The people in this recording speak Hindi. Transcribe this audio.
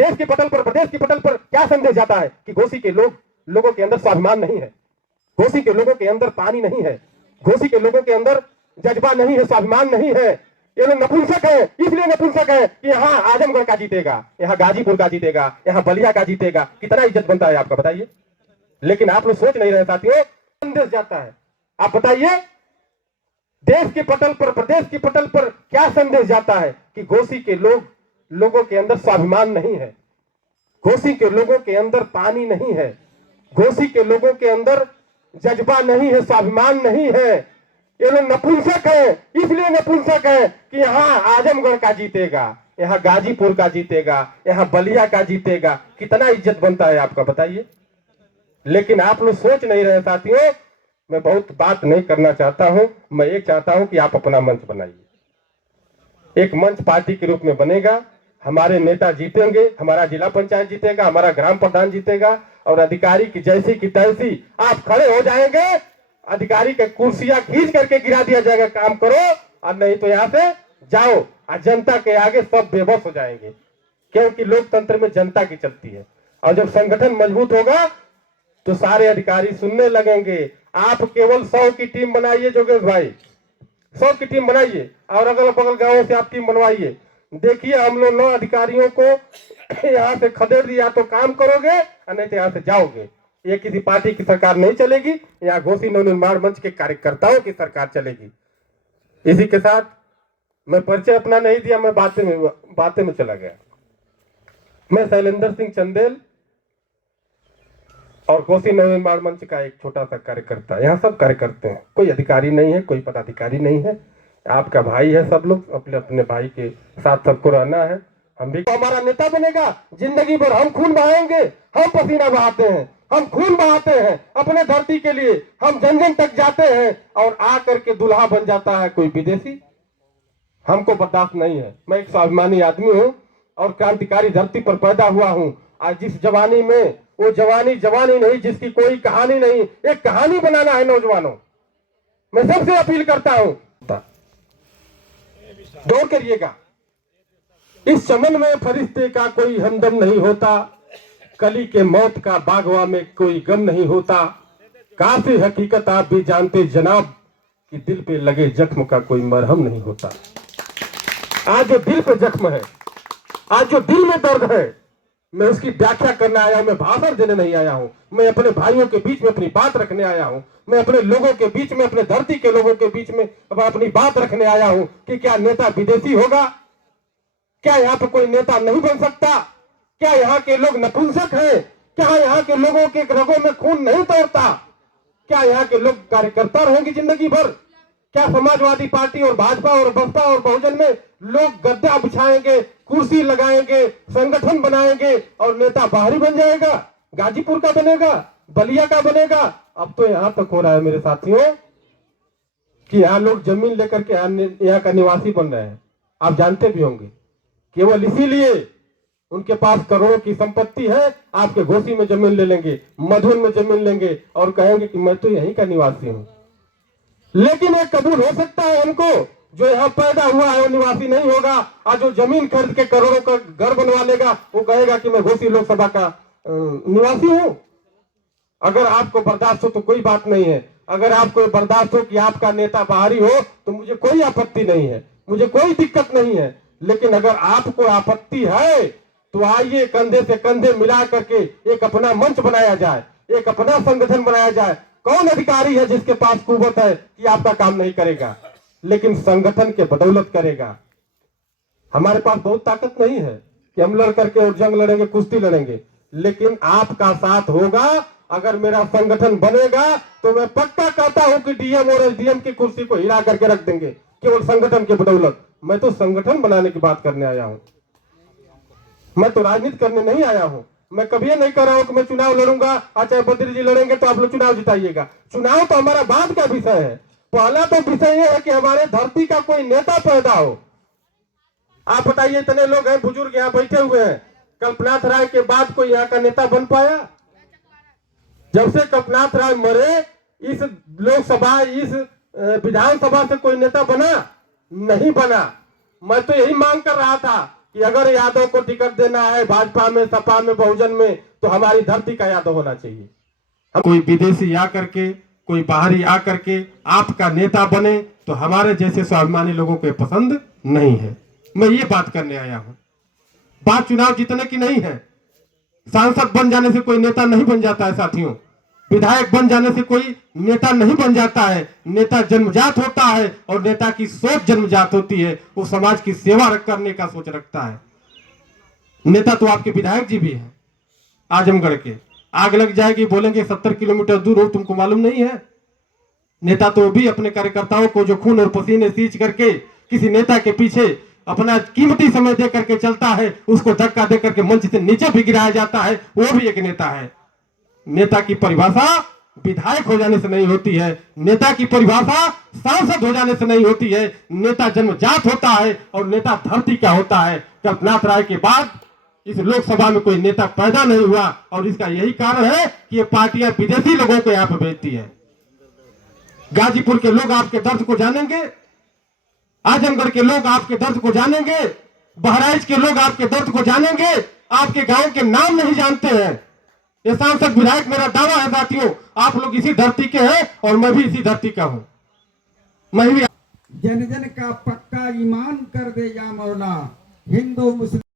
देश के पटल पर, प्रदेश के पटल पर क्या संदेश जाता है कि घोसी के लोगों के अंदर स्वाभिमान नहीं है, घोसी के लोगों के अंदर पानी नहीं है, घोसी के लोगों के अंदर जज्बा नहीं है, स्वाभिमान नहीं है। ये लोग नपुंसक है, इसलिए नपुंसक है कि यहाँ आजमगढ़ का जीतेगा, यहाँ गाजीपुर का जीतेगा, यहाँ बलिया का जीतेगा। कितना इज्जत बनता है आपका बताइए। लेकिन आप लोग सोच नहीं रहे साथियों, संदेश जाता है। आप बताइए देश के पटल पर, प्रदेश के पटल पर क्या संदेश जाता है कि घोसी के लोगों के अंदर स्वाभिमान नहीं है, घोसी के लोगों के अंदर पानी नहीं है, घोसी के लोगों के अंदर जज्बा नहीं है, स्वाभिमान नहीं है। ये लोग नपुंसक है, इसलिए नपुंसक है कि यहाँ आजमगढ़ का जीतेगा, यहाँ गाजीपुर का जीतेगा, यहाँ बलिया का जीतेगा। कितना इज्जत बनता है आपका बताइए। लेकिन आप लोग सोच नहीं रहे साथियों। मैं बहुत बात नहीं करना चाहता हूं, मैं एक चाहता हूं कि आप अपना मंच बनाइए। एक मंच पार्टी के रूप में बनेगा, हमारे नेता जीतेंगे, हमारा जिला पंचायत जीतेगा, हमारा ग्राम प्रधान जीतेगा, और अधिकारी की जैसी की तैसी आप खड़े हो जाएंगे, अधिकारी के कुर्सियां खींच करके गिरा दिया जाएगा, काम करो और नहीं तो यहाँ से जाओ। और जनता के आगे सब बेबस हो जाएंगे, क्योंकि लोकतंत्र में जनता की चलती है। और जब संगठन मजबूत होगा तो सारे अधिकारी सुनने लगेंगे। आप केवल 100 की टीम बनाइए जोगेश भाई, 100 की टीम बनाइए और अगल बगल गांवों से आप टीम बनवाइए। देखिए हम लोग 9 अधिकारियों को यहाँ से खदेड़ दिया तो काम करोगे और नहीं तो यहाँ से जाओगे। ये किसी पार्टी की सरकार नहीं चलेगी, यहाँ घोसी नवनिर्माण मंच के कार्यकर्ताओं की सरकार चलेगी। इसी के साथ मैं परिचय अपना नहीं दिया, मैं बातें में चला गया। मैं शैलेंद्र सिंह चंदेल और घोसी नवनिर्माण मंच का एक छोटा सा कार्यकर्ता। यहाँ सब कार्यकर्ते हैं, कोई अधिकारी नहीं है, कोई पदाधिकारी नहीं है। आपका भाई है, सब लोग अपने अपने भाई के साथ सबको रहना है। हम भी हमारा नेता बनेगा, जिंदगी भर हम खून बहाएंगे, हम पसीना बहाते हैं, हम खून बहाते हैं अपने धरती के लिए, हम जन जन तक जाते हैं और आकर के दुल्हा बन जाता है कोई विदेशी। हमको बर्दाश्त नहीं है। मैं एक स्वाभिमानी आदमी हूँ और क्रांतिकारी धरती पर पैदा हुआ हूँ। आज जिस जवानी में, वो जवानी नहीं जिसकी कोई कहानी नहीं, एक कहानी बनाना है नौजवानों। मैं सबसे अपील करता हूं, दौड़ करिएगा। इस चमन में फरिश्ते का कोई हमदम नहीं होता, कली के मौत का बागवा में कोई गम नहीं होता। काफी हकीकत आप भी जानते जनाब कि दिल पे लगे जख्म का कोई मरहम नहीं होता। आज जो दिल पे जख्म है, आज जो दिल में दर्द है, मैं उसकी व्याख्या करने आया हूं। मैं भाषण देने नहीं आया हूं। मैं अपने भाइयों के बीच में अपनी बात रखने आया हूं। मैं अपने लोगों के बीच में, अपने धरती के लोगों के बीच में अपनी बात रखने आया हूं कि क्या नेता विदेशी होगा? क्या यहाँ पे कोई नेता नहीं बन सकता? क्या यहाँ के लोग नपुंसक हैं? क्या यहाँ के लोगों के रगों में खून नहीं तैरता? क्या यहाँ के लोग कार्यकर्ता रहेंगे जिंदगी भर? क्या समाजवादी पार्टी और भाजपा और बसपा और बहुजन में लोग गद्दा बिछाएंगे, कुर्सी लगाएंगे, संगठन बनाएंगे और नेता बाहरी बन जाएगा? गाजीपुर का बनेगा, बलिया का बनेगा। अब तो यहां तक हो रहा है मेरे साथियों कि यहाँ लोग जमीन लेकर के यहाँ का निवासी बन रहे हैं। आप जानते भी होंगे, केवल इसीलिए उनके पास करोड़ों की संपत्ति है, आपके घोसी में जमीन ले लेंगे, मधुन में जमीन लेंगे और कहेंगे कि मैं तो यहीं का निवासी हूं। लेकिन ये कबूल हो सकता है उनको? जो यहाँ पैदा हुआ है वो निवासी नहीं होगा, और जो जमीन खरीद के करोड़ों का घर बनवा लेगा वो कहेगा कि मैं घोसी लोकसभा का निवासी हूं। अगर आपको बर्दाश्त हो तो कोई बात नहीं है। अगर आपको बर्दाश्त हो कि आपका नेता बाहरी हो तो मुझे कोई आपत्ति नहीं है, मुझे कोई दिक्कत नहीं है। लेकिन अगर आपको आपत्ति है तो आइए कंधे से कंधे मिला करके एक अपना मंच बनाया जाए, एक अपना संगठन बनाया जाए। कौन अधिकारी है जिसके पास कुवत है कि आपका काम नहीं करेगा, लेकिन संगठन के बदौलत करेगा। हमारे पास बहुत ताकत नहीं है कि हम लड़ करके और जंग लड़ेंगे, कुश्ती लड़ेंगे, लेकिन आपका साथ होगा। अगर मेरा संगठन बनेगा तो मैं पक्का कहता हूं कि डीएम और एसडीएम की कुर्सी को हिला करके रख देंगे, केवल संगठन के बदौलत। मैं तो संगठन बनाने की बात करने आया हूं, मैं तो राजनीति करने नहीं आया हूं। मैं कभी नहीं कर रहा हूं कि मैं चुनाव लड़ूंगा, चाहे बद्री जी लड़ेंगे तो आप लोग चुनाव जिताइएगा। चुनाव तो हमारा बाद का विषय है। पहला तो विषय यह है कि हमारे धरती का कोई नेता पैदा हो। आप बताइए, इतने लोग हैं, बुजुर्ग यहाँ बैठे हुए हैं, कल्पनाथ राय के बाद कोई यहाँ का नेता बन पाया? जब से कल्पनाथ राय मरे, इस लोकसभा, इस विधानसभा से कोई नेता बना नहीं बना। मैं तो यही मांग कर रहा था कि अगर यादव को टिकट देना है भाजपा में, सपा में, बहुजन में, तो हमारी धरती का यादव होना चाहिए। कोई विदेशी आकर के, कोई बाहरी आकर के आपका नेता बने तो हमारे जैसे स्वाभिमानी लोगों को पसंद नहीं है। मैं ये बात करने आया हूं। बात चुनाव जीतने की नहीं है। सांसद बन जाने से कोई नेता नहीं बन जाता है साथियों। विधायक बन जाने से कोई नेता नहीं बन जाता है। नेता जन्मजात होता है और नेता की सोच जन्मजात होती है। वो समाज की सेवा करने का सोच रखता है। नेता तो आपके विधायक जी भी हैं। आजमगढ़ के आग लग जाएगी, बोलेंगे 70 किलोमीटर दूर हो, तुमको मालूम नहीं है। नेता तो भी अपने कार्यकर्ताओं को जो खून और पसीने सींच करके किसी नेता के पीछे अपना कीमती समय दे करके चलता है, उसको धक्का दे करके मंच से नीचे भी गिराया जाता है, वो भी एक नेता है। नेता की परिभाषा विधायक हो जाने से नहीं होती है। नेता की परिभाषा सांसद हो जाने से नहीं होती है। नेता जन्मजात होता है और नेता धरती का होता है। कल्पनाथ राय के बाद इस लोकसभा में कोई नेता पैदा नहीं हुआ और इसका यही कारण है कि ये पार्टियां विदेशी लोगों को यहां पर भेजती है। गाजीपुर के लोग आपके दर्द को जानेंगे, आजमगढ़ के लोग आपके दर्द को जानेंगे, बहराइच के लोग आपके दर्द को जानेंगे। आपके गांव के नाम नहीं जानते हैं। ये सांसद विधायक मेरा दावा है साथियों, आप लोग इसी धरती के हैं और मैं भी इसी धरती का हूं। मैं भी जन जन का पक्का ईमान कर दे या मौला, हिंदू मुस्लिम